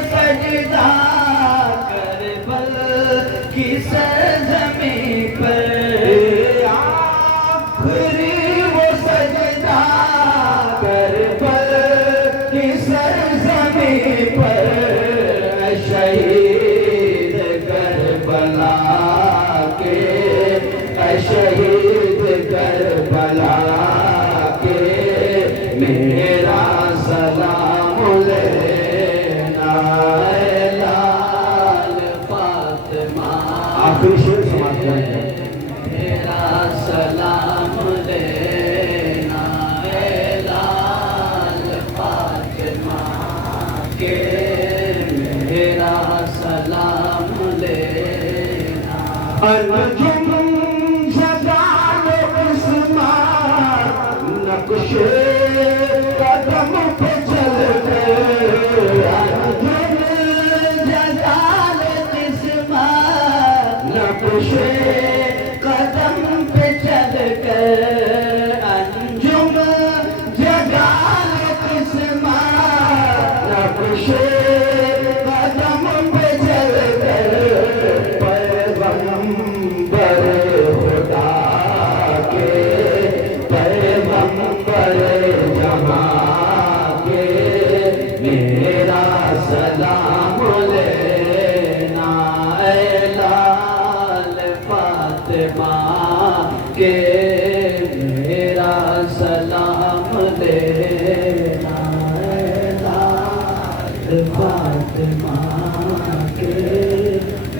सजदा करबल की सरज़मीं पर, आखिरी वो सजदा करबल की सरज़मीं पर, शहीद करबला के, शहीद करबला के मेरा सलाम लेना लाल फातिमा। आखिरी शेर समाप्त है। मेरा सलाम लेना लाल फातिमा के, मेरा सलाम लेना। अंजुम जगालो किस्मत नक्शे कदम पे चल कर, जगाल किस्मत नक्शे कदम पे चल कर, अंजुम जगाल किस्मत नक्शे कदम पे चल कर, पैगंबर खुदा के, पैगंबर जहां के मेरा सलाम लेना लाल फातिमा के, मेरा सलाम लेना लाल फातिमा के,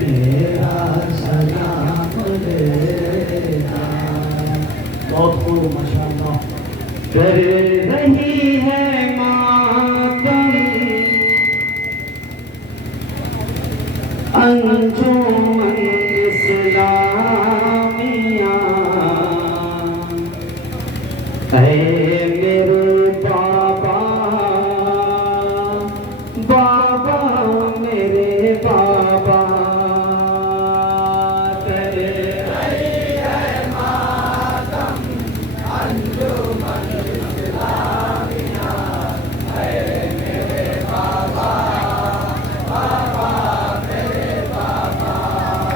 मेरा सलाम लेना। बहुत खूब माशाअल्लाह। कर रही है मातम अंजुमन इस्लामिया, ऐ मेरे बाबा, बाबा मेरे बाबा, कर रही है मातम अंजुमन इस्लामिया, ऐ मेरे बाबा, बाबा मेरे बाबा,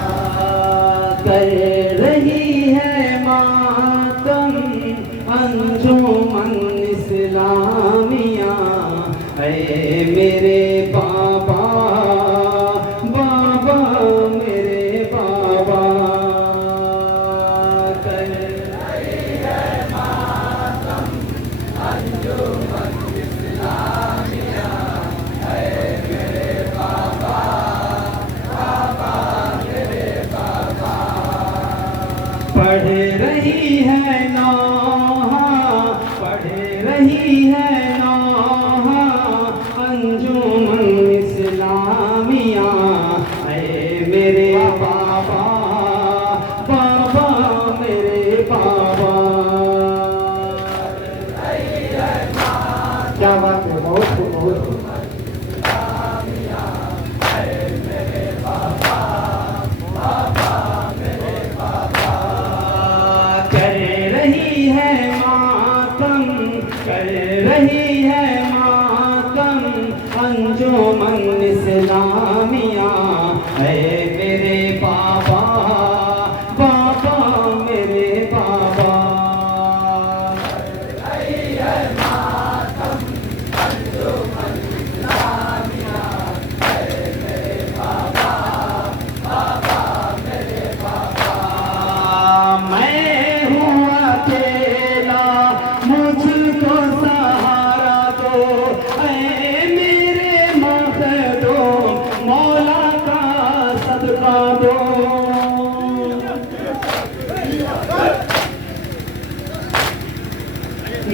कर रही है मातम अंजुमन इस्लामिया, ऐ मेरे बाबा, बाबा मेरे बाबा, कर रही है मातम अंजुमन इस्लामिया, ऐ मेरे बाबा, बाबा मेरे बाबा। पढ़ रही है नौहा, पढ़ रही है नौहा अंजुमन इस्लामिया, ऐ मेरे बाबा, बाबा मेरे बाबा। क्या बात है, बहुत खूब, बहुत खूब। कर रही है मातम, कर रही है मातम अंजुमन इस्लामिया, ऐ मेरे बाबा, बाबा मेरे बाबा। मैं हूँ अकेला मुझको सहारा दो, ऐ मेरे मखदूम मौला का सदका दो।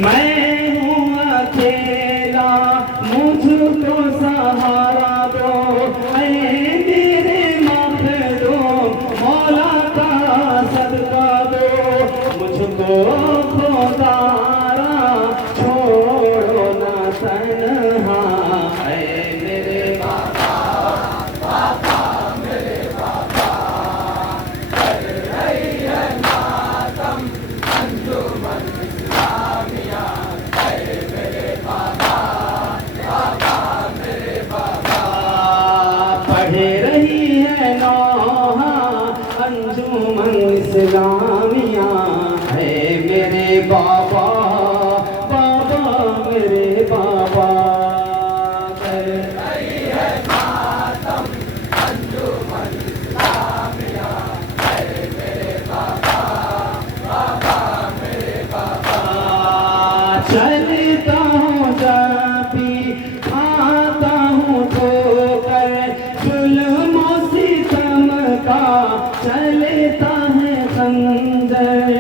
मैं हूँ अकेला मुझको सहारा दो, ऐ मेरे मखदूम मौला का सदका दो। मुझको खुदारा छोड़ो ना तन्हा, ऐ मेरे बाबा, बाबा मेरे बाबा। कर रही है मातम अंजुमन इस्लामिया, ऐ मेरे बाबा, इस्लामिया है मेरे बाबा बाबा मेरे बाबा चलता हूँ जब भी आता हूँ ठोकर जुल्मों सितम का चलता है खंजर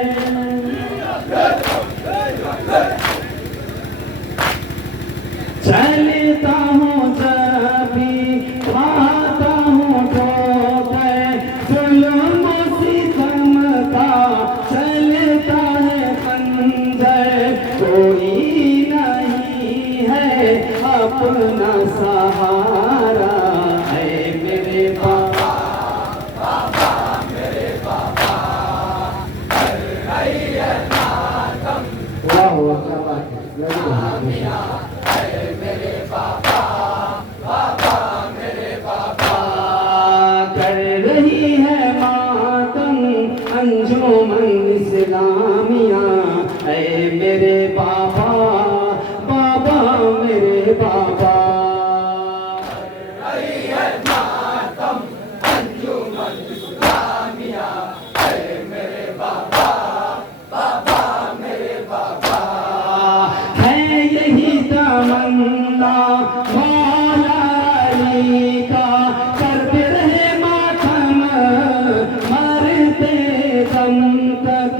चलता हूँ जब भी आता हूँ ठोकर जुल्मों सितम का चलता है खंजर कोई नहीं है अपना सहारा है मेरे बाबा बाबा मेरे बाबा वाह वाह क्या बात है मेरे बाबा बाबा मेरे बाबा कर रही है मातम अंजुमन इस्लामिया है मेरे बाबा बाबा मेरे बाबा है यही तमन्ना मौला अली का करते रहे मातम मरते दम तक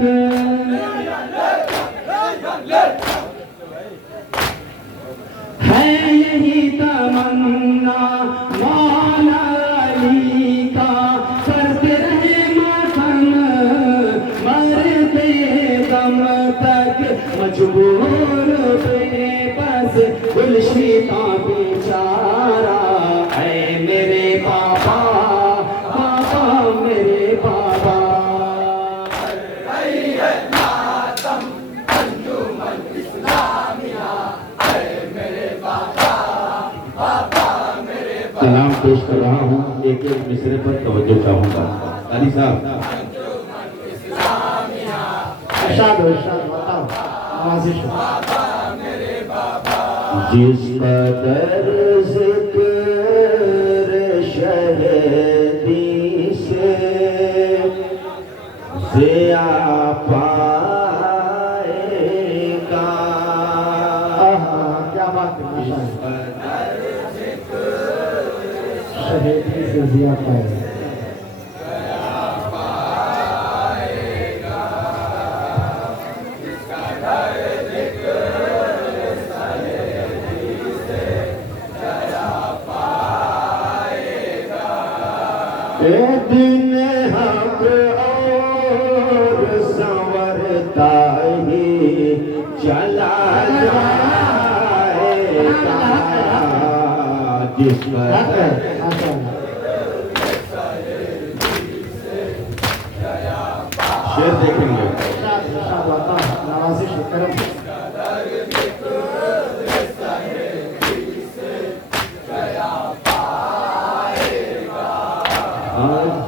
है यही तमन्ना मौला अली का करते रहे मातम मरते दम तक मजबूर बेबस गुलशिता बेचारा है मेरे बाबा बाबा मेरे बाबा सलाम पेश कर रहा हूँ एक एक मिसरे पर तवज्जो चाहूंगा अली साहब इरशाद बताओ आवाज़ जिस कदर ज़िक्र शहदी से ज़िया पाएगा क्या बात है शहीदी से जिया पाएगा दिन हक और संवरता ही चला जाएगा जिस पर शेर देखेंगे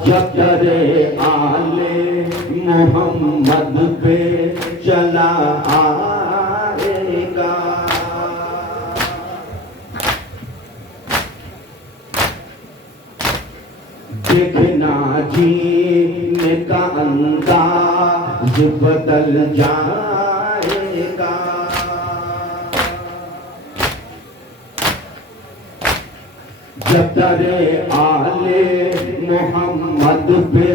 जब दरे आले मोहम्मद पे चला आएगा देखना जीने का अंदाज बदल जाएगा जब दरे आले मोहम्मद पे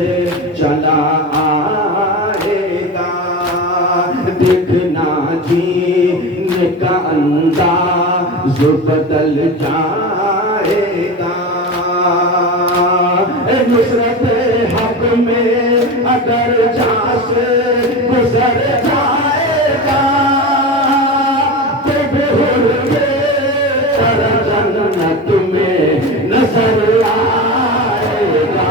चला आएगा देखना जीने का अंदाज बदल जाएगा नुसरत हक में अगर जहाँ से गुजर जाएगा तो भूल के जन्नत में नजर आएगा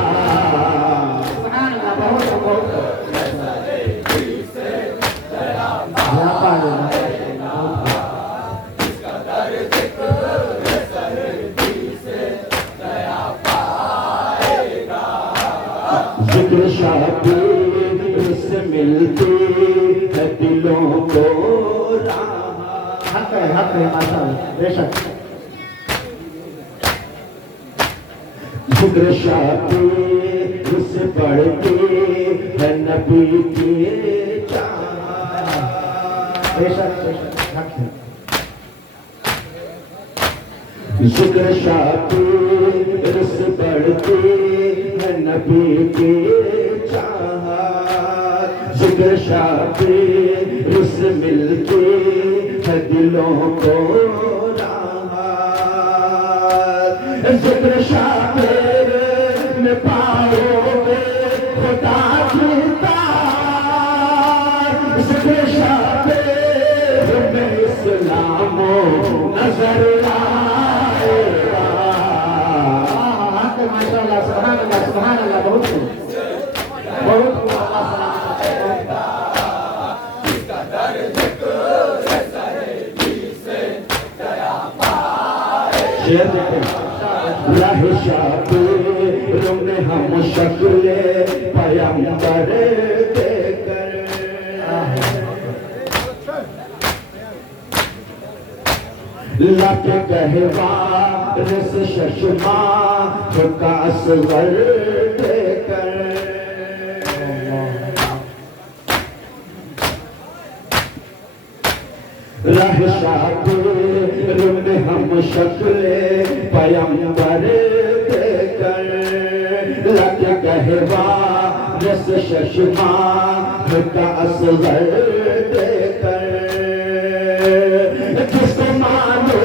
जिक्र शाबीर को रहा। हक है माशाअल्लाह बेशक। जिक्र शादी उससे बढ़ के है नबी की चाह। बेशक हक है। जिक्र शादी उससे बढ़ के है नबी की चाह। जिक्र शादी उससे मिलके है दिलों को राहत। जिक्र शादी में पाओगे खुदा की तार। जिक्र शादी में इस्लाम नजर आएगा। हक है माशाअल्लाह सुभान अल्लाह बहुत खूब अल्लाह सलामत रखे। शेर देखें राह शातिर में हम शक्ल पैगंबर देकर। लग कहवा रस शशमा का असगर देकर। राह शातिर में हम शक्ल पैगंबर देकर। लग कहवा रस शशमा का असगर देकर। जिसको मानो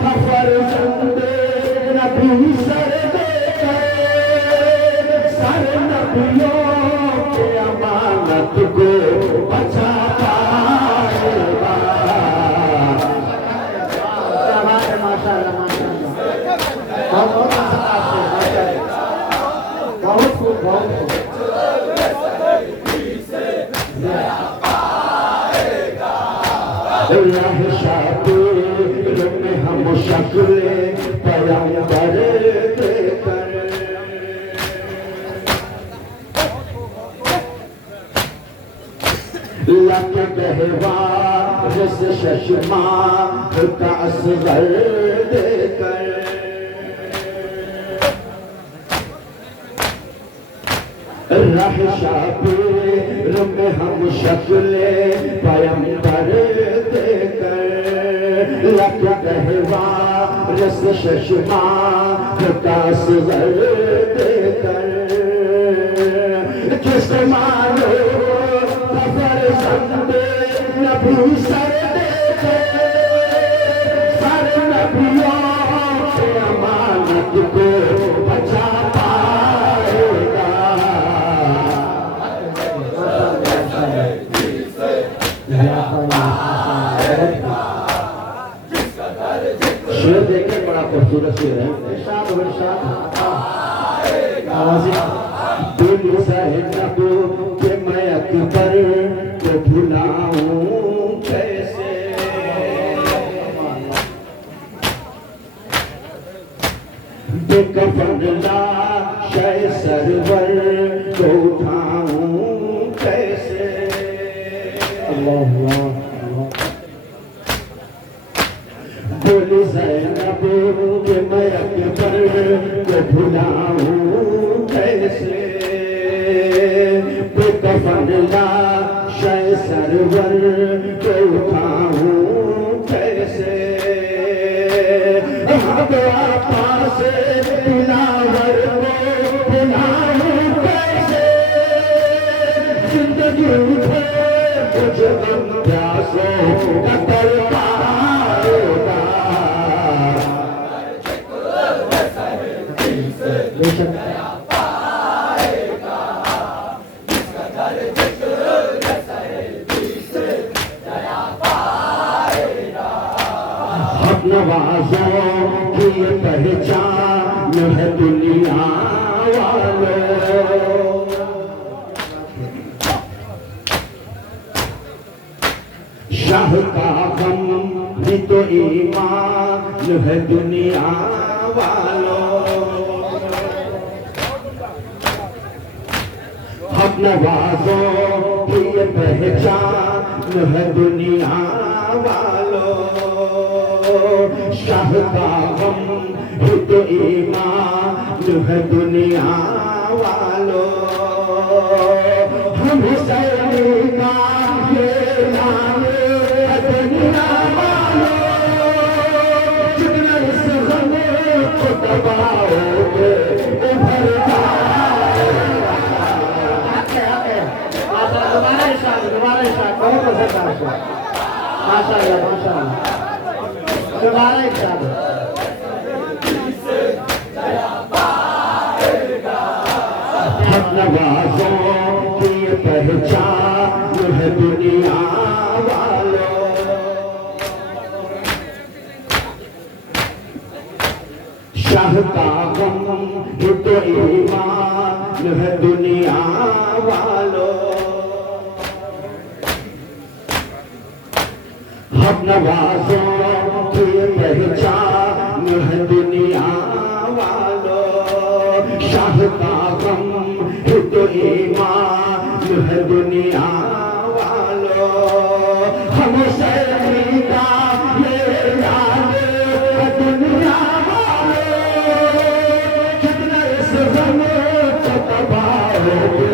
फर्जंद नबी सर देकर। सर नबियों के अमानत को बचा पाएगा। बहुत खूब राह शातिर में हम शक्ल पैगंबर देकर। लग कहवा रस शशमा का असगर देकर। राह शातिर में हम शक्ल पैगंबर देकर। लग कहवा रस शशमा का असगर देकर। किसको मानो फर्जंद नबी सर देकर। सर नबियों के अमानत को बचा पाएगा। शेर देखे बड़ा खूबसूरत शेर है। दिल ज़ैनब के मैं अकबर को भुलाऊं कैसे। बेकफन लाशे सरवर को उठाऊं कैसे। दिल ज़ैनब के मैं अकबर को भुलाऊं कैसे। बेकफन लाशे सरवर को उठाऊं कैसे। अब आपा से दिलावर को भुलाऊं कैसे। जिंदगी उठे मुझे गम प्यासों का तड़पाएगा। हक नवाज़ों की ये पहचान है दुनिया वालों। शाह का गम भी तो ईमान है दुनिया वालों। हक नवाज़ों की ये पहचान है दुनिया वालों, शाह का गम ही तो ईमान है दुनिया वालों। हम हुसैन का ये नाम है दुनिया वालों, जितना इस गम को दबाओगे उभर जाएगा। दोबारा इशारा बहुत पसंद आपको, माशाअल्लाह माशाअल्लाह। दोबारा इशारा नवाज़ों की पहचान है दुनिया वालों, शाह का गम ही तो ईमान है दुनिया वालों। हम नवाज़ों की पहचान है दुनिया वालों, शाह का गम ही तो ईमान है दुनिया वालों। हम हुसैन का ये याद है दुनिया वालों, जितना इस गम को दबाओगे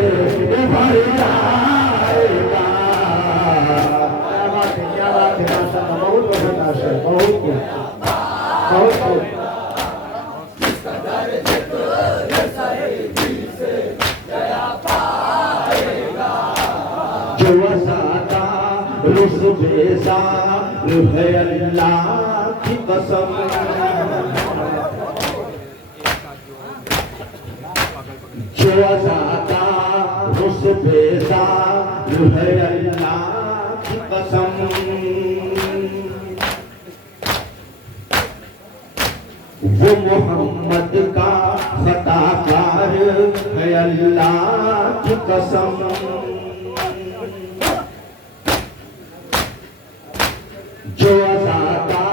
उभर जाएगा। क्या बात है माशाअल्लाह, बहुत पसंद आशा है, बहुत बहुत जो वसाता रुसबेसा है अल्लाह की कसम, जो वसाता रुसबेसा है अल्लाह की कसम। वो मोहम्मद का खताकार है अल्लाह की कसम। जो अज़ादा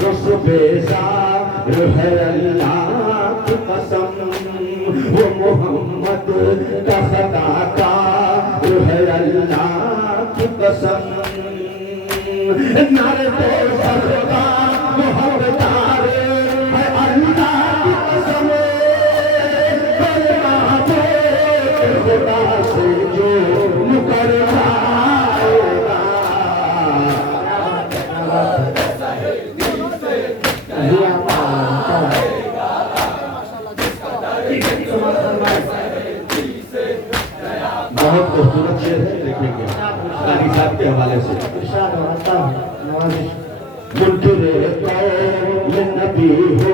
रुसबेसा है अल्लाह की कसम, वो मोहम्मद का खताकार है अल्लाह की कसम। नारे तो सरदा मोहब्बतार है अल्लाह की कसम, कलमा दे खुदा से जो मुकर जाएगा। बहुत खूबसूरत शेर है, देखेंगे कारी साहब के हवाले से। मुनकिर कौल नबी हो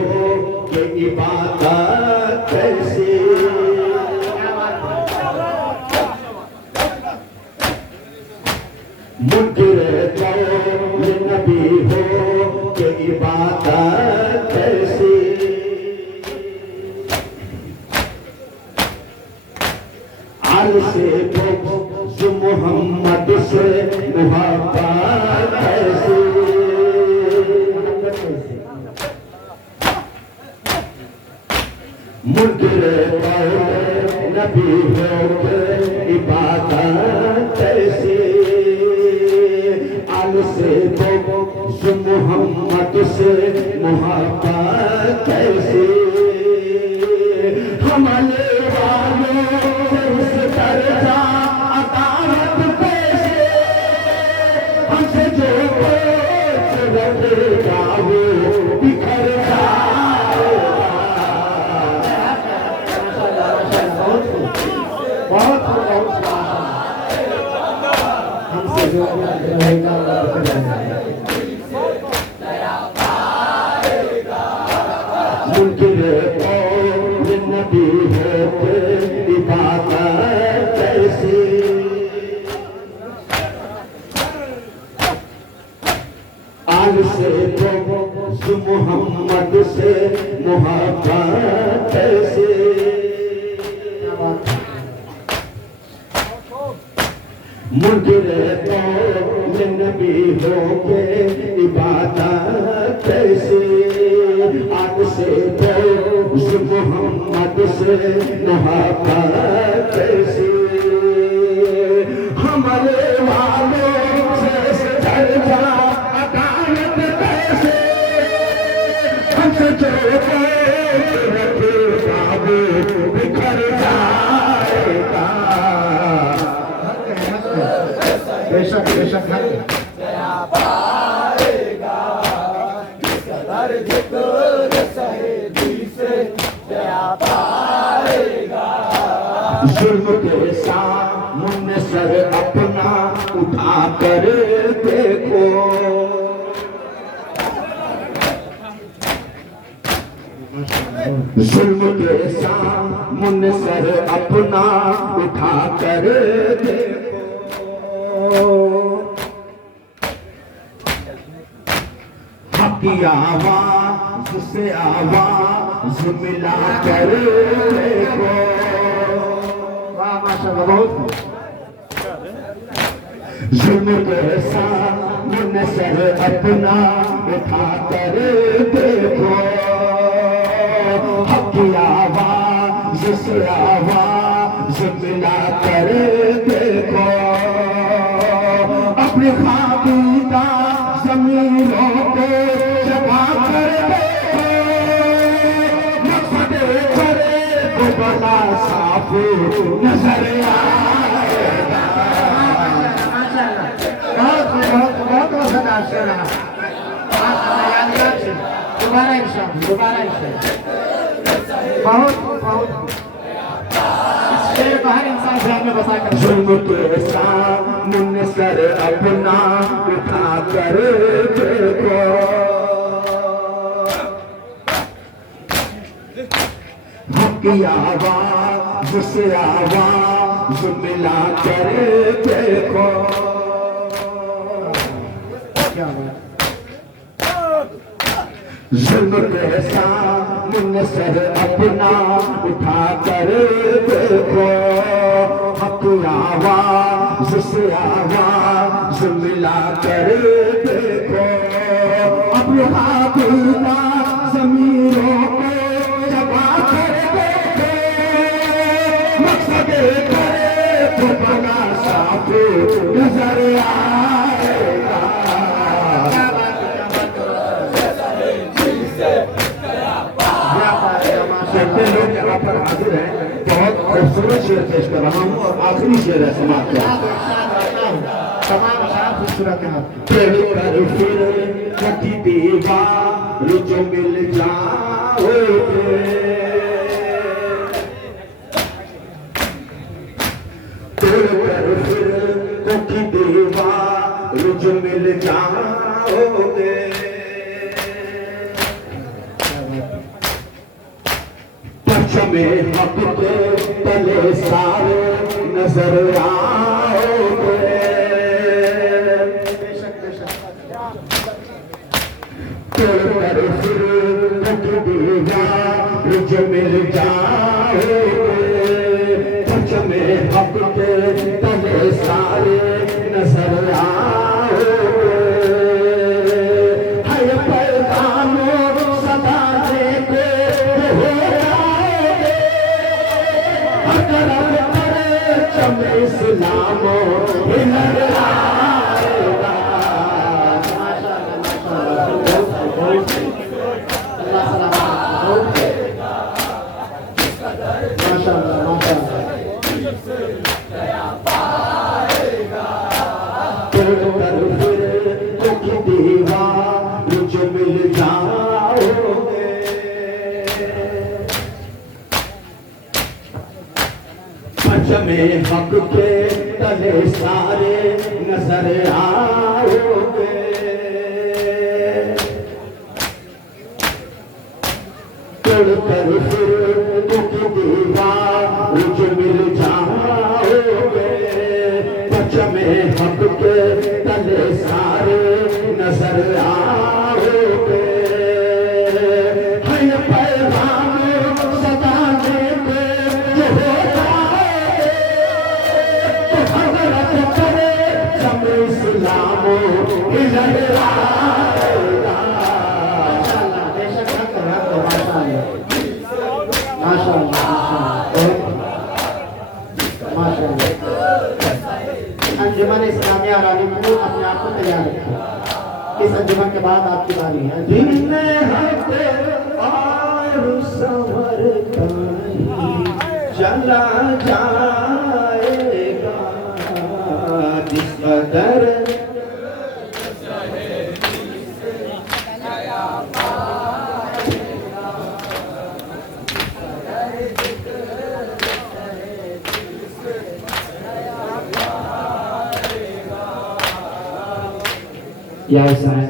के इबादत कैसी, मुनकिर कौल नबी हो के इबादत कैसी। आल से मोहम्मद से मुहब्बत कैसी। मुनकिर नबी हो के इबादत कैसी। आल से मोहम्मद से मुहब्बत कैसी। हमारे वालों से उस दर्जा अतारत कैसे, हमसे जो कुछ रखेगा वो बिखर जाएगा। बहुत हमसे जो कुछ रहेगा वो बिखर जाएगा। मुनकिर कौल नबी हो के इबादत कैसी। आल से मोहम्मद से मुहब्बत कैसी। मुनकिर कौल नबी हो के इबादत कैसी। आग से उस मोहम्मद से मुहब्बत कैसी। हमारे शख्स जो रखे बाबू बिखर जाएगा। बेशक बेशक जुल्म के सामने सर अपना उठा कर देखो, जुल्म के सामने सर अपना उठा कर देखो। हक की आवाज से आवाज मिला कर देखो। जुल्म के सामने सर अपना उठा कर देखो। हक की आवाज से आवाज मिला कर देखो। अपने खाबीदा ज़मीरों को जगा कर देखो। मकसद करे तो बड़ा साफ नजर आएगा। बहुत दोबारा बहुत बाहर इंसान ध्यान में बसा कर जुल्म के सामने सर अपना उठा कर देखो। हक की आवाज से आवाज मिला कर देखो। जुल्म के सामने सर अपना उठा कर देखो। हक आवाज से आवाज मिला कर देखो। अपने खाबीदा ज़मीरों को जगा कर देखो। मकसद करे तो बड़ा साफ नजर आएगा। लोग यहाँ पर हाजिर हैं, बहुत खूबसूरत शेर पेश कर रहा हूँ और आखिरी शेर है समाप्त तमाम खूबसूरत है। फिर दीवार जो मिल जाओगे, फिर दीवार जो मिल जाओगे। में हक के तले सारे नजर आओगे। फिर दीवार जो मिल जाओगे। में हक के तले सारे नजर आओगे। है पैगामों सदा देते इस्लाम दीवार जो मिल जाओगे। में हक के तले सारे नजर आओगे। तोड़कर फिर की दीवार जो मिल जाओगे। में हक के तले सारे नजर आओगे। है पैगाम सदा देते जो होता इस्लामो इधर आएगा। अंजुमन इस्लामिया और अलीपुर अपने आप को तैयार रखें। इस अंजुमन के बाद आपकी बारी है। या हुसैन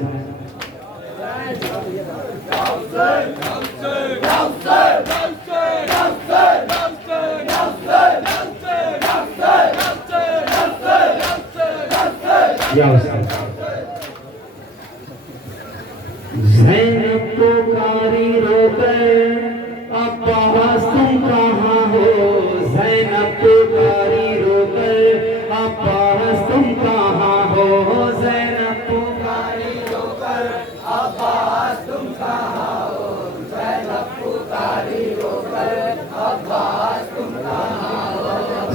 या हुसैन। ज़ैनब पुकारी रोकर अब्बास तुम कहाँ हो, ज़ैनब पुकारी रोकर अब्बास तुम कहाँ हो, ज़ैनब पुकारी रोकर अब्बास तुम कहाँ हो, ज़ैनब पुकारी रोकर अब्बास तुम कहाँ हो,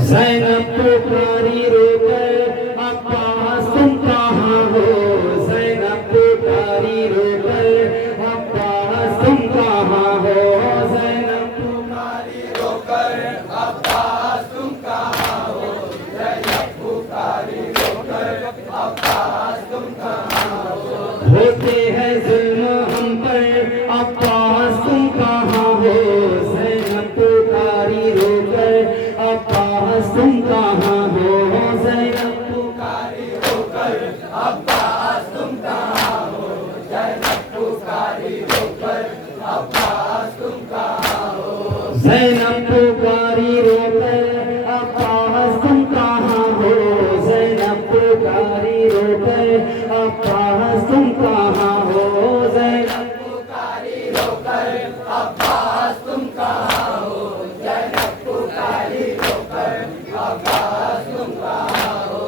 ज़ैनब पुकारी रोकर अब्बास तुम कहाँ हो, ज़ैनब पुकारी रोकर अब्बास तुम कहाँ हो, ज़ैनब पुकारी रोकर अब्बास तुम कहाँ हो, ज़ैनब पुकारी रोकर अब्बास तुम कहाँ हो। होते हैं जुल्म हम पर अब्बास तुम कहाँ हो, ज़ैनब पुकारी रोकर अब्बास तुम कहाँ हो, ज़ैनब पुकारी रोकर अब्बास तुम कहाँ हो, ज़ैनब पुकारी रोकर अब्बास तुम कहाँ हो, ज़ैनब पुकारी रोकर अब्बास तुम कहाँ हो, ज़ैनब पुकारी रोकर अब्बास तुम कहाँ हो, ज़ैनब पुकारी रोकर अब्बास तुम कहाँ हो, ज़ैनब पुकारी रोकर अब्बास तुम कहाँ हो।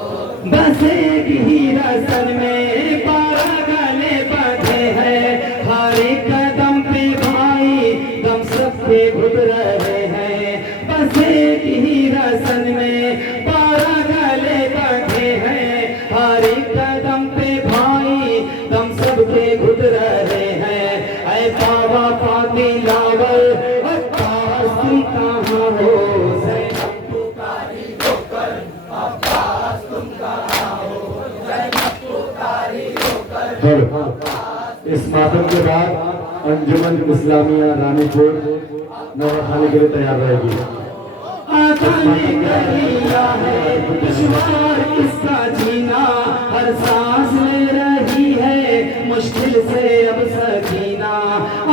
बस एक ही रसन में बारह गले बंधे हैं, हर एक कदम पे भाई दम सबके घुट रहे हैं, बस एक ही रसन में बारह गले बंधे हैं, हर एक कदम पे भाई दम सबके घुट रहे हैं। ऐ बाबा पाती लावल अब्बास तुम कहाँ हो, ज़ैनब पुकारी रोकर अब्बास तुम कहाँ हो, ज़ैनब पुकारी रोकर। इस मातम के बाद अंजुमन इस्लामिया रानीपुर नवा खाने के लिए तैयार रहेगी। आसानी करिया है दुश्वार इसका जीना, हर सांस ले रही है मुश्किल से अब सकीना,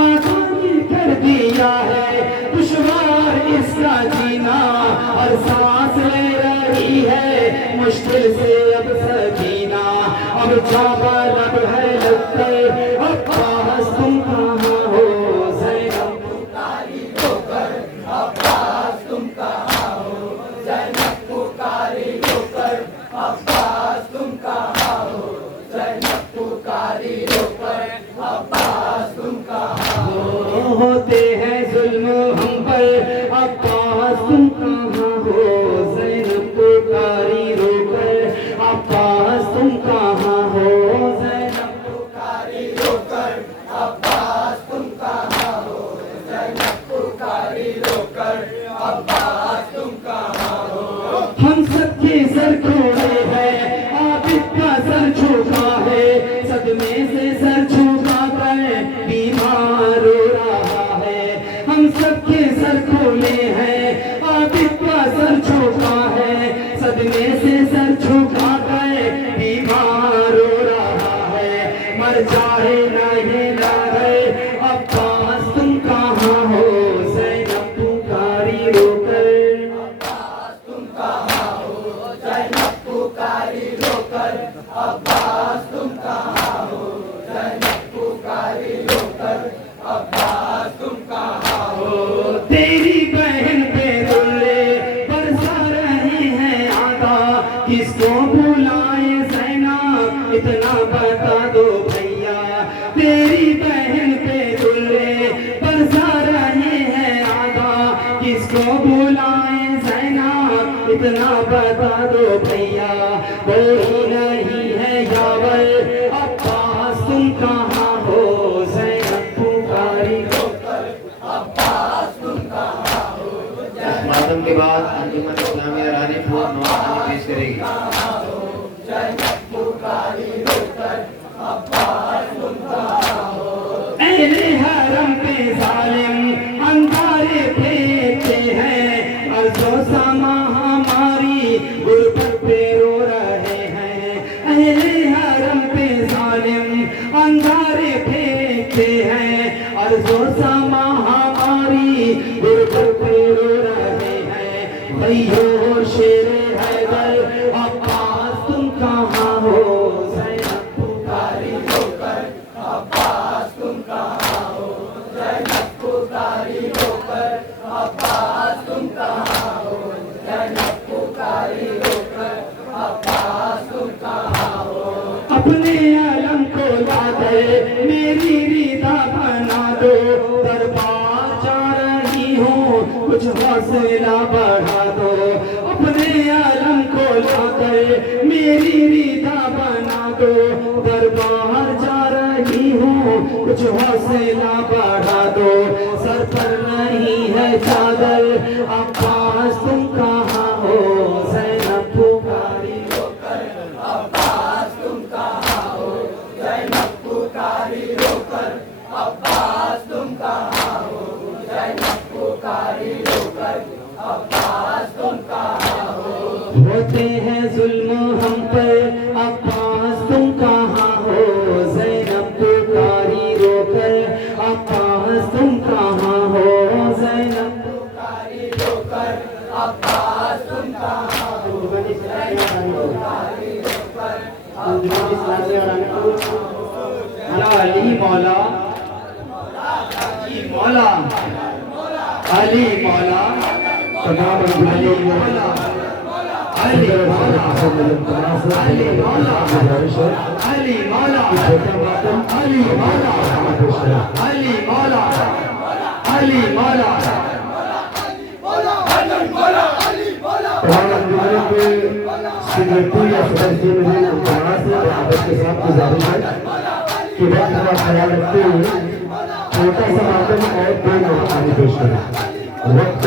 आसानी कर दिया है दुश्वार इसका जीना, हर सांस ले रही है मुश्किल से अब सकीना, अब चाबा लब है लगते अब्बास तुम कहाँ हो, ज़ैनब पुकारी रोकर अब्बास तुम कहाँ हो, ज़ैनब पुकारी रोकर अब्बास तुम कहाँ हो, ज़ैनब पुकारी रोकर अब्बास तुम कहाँ हो। होते हैं जुल्म हम पर अब्बास तुम कहाँ हो, ज़ैनब पुकारी रोकर अब्बास तुम कहाँ हो, ज़ैनब पुकारी रोकर अब्बास तुम कहाँ हो, ज़ैनब पुकारी रोकर अब्बास तुम कहाँ हो। हम सबके सर खोड़े हैं आबिद का सर झुका है, सदमे से सर झुका कर बीमार रो रहा है, हम सबके सर खोले हैं आबिद का सर झुका है, सदमे से सर झुका कर बीमार रो रहा है, मर जाए ना ये लगे अब्बास तुम कहाँ हो, ज़ैनब पुकारी रोकर अब्बास तुम कहाँ हो, ज़ैनब पुकारी रोकर अब्बास तुम कहाँ हो, ज़ैनब पुकारी रोकर अब्बास तुम कहाँ हो। तेरी बहन पे दुल्ले बरसा रहे हैं आका, किसको बुलाए ज़ैनब इतना बता दो भैया, तेरी बहन पे दुल्ले बरसा रहे हैं आका, किसको बुलाए ज़ैनब इतना बता दो भैया, कोई नहीं है यावर अब्बास तुम कहाँ हो, ज़ैनब पुकारी रोकर अब्बास तुम कहाँ हो। इस मातम के बाद अंजुमन इस्लामिया रानीपुर नवा खाने पेश करेगी। ज़ैनब पुकारी रोकर अब्बास तुम कहाँ हो। अहले हरम पे जालिम अंगारे फेंकते हैं, अर्ज़ो समा हमारी गुरबत पे रो रहे हैं, सा महामारी दुर्घट पे रो रहे हैं भैयो शेरे हैदर अब्बास तुम कहाँ हो ज़ैनब पुकारी होकर अब्बास तुम कहाँ हो ज़ैनब पुकारी होकर अब्बास तुम कहाँ हो ज़ैनब पुकारी होकर अब्बास तुम कहाँ हो अपने अलम को ला दे मेरी रीदा बना दो दरबार जा रही हूँ कुछ हौसला बढ़ा दो अपने अलम को ला दे मेरी रीदा बना दो दरबार जा रही हूँ कुछ हौसला बढ़ा दो सर पर नहीं है चादर अब्बास तुम कहाँ हो ज़ैनब पुकारी होकर अब्बास तुम कहाँ हो ज़ैनब पुकारी होकर अब्बास तुम कहाँ हो ज़ैनब पुकारी होकर अब्बास तुम कहाँ हो होते हैं जुल्म हम पर अब्बास तुम कहाँ हो ज़ैनब पुकारी रोकर अब्बास तुम कहाँ हो ज़ैनब पुकारी रोकर अब्बास तुम कहाँ हो अली मौला अली मौला अली मौला तमाम अली मौला अली मौला अली मौला अली मौला अली मौला अली मौला अली मौला तमाम अंजुमनों के सेक्रेटरी या सदस्य मेरी तमाम से आपस के साथ गुजारिश है कि वक्त का ख्याल रखते हुए छोटा सा मातम और दो नवाज़ पेश करें वक्त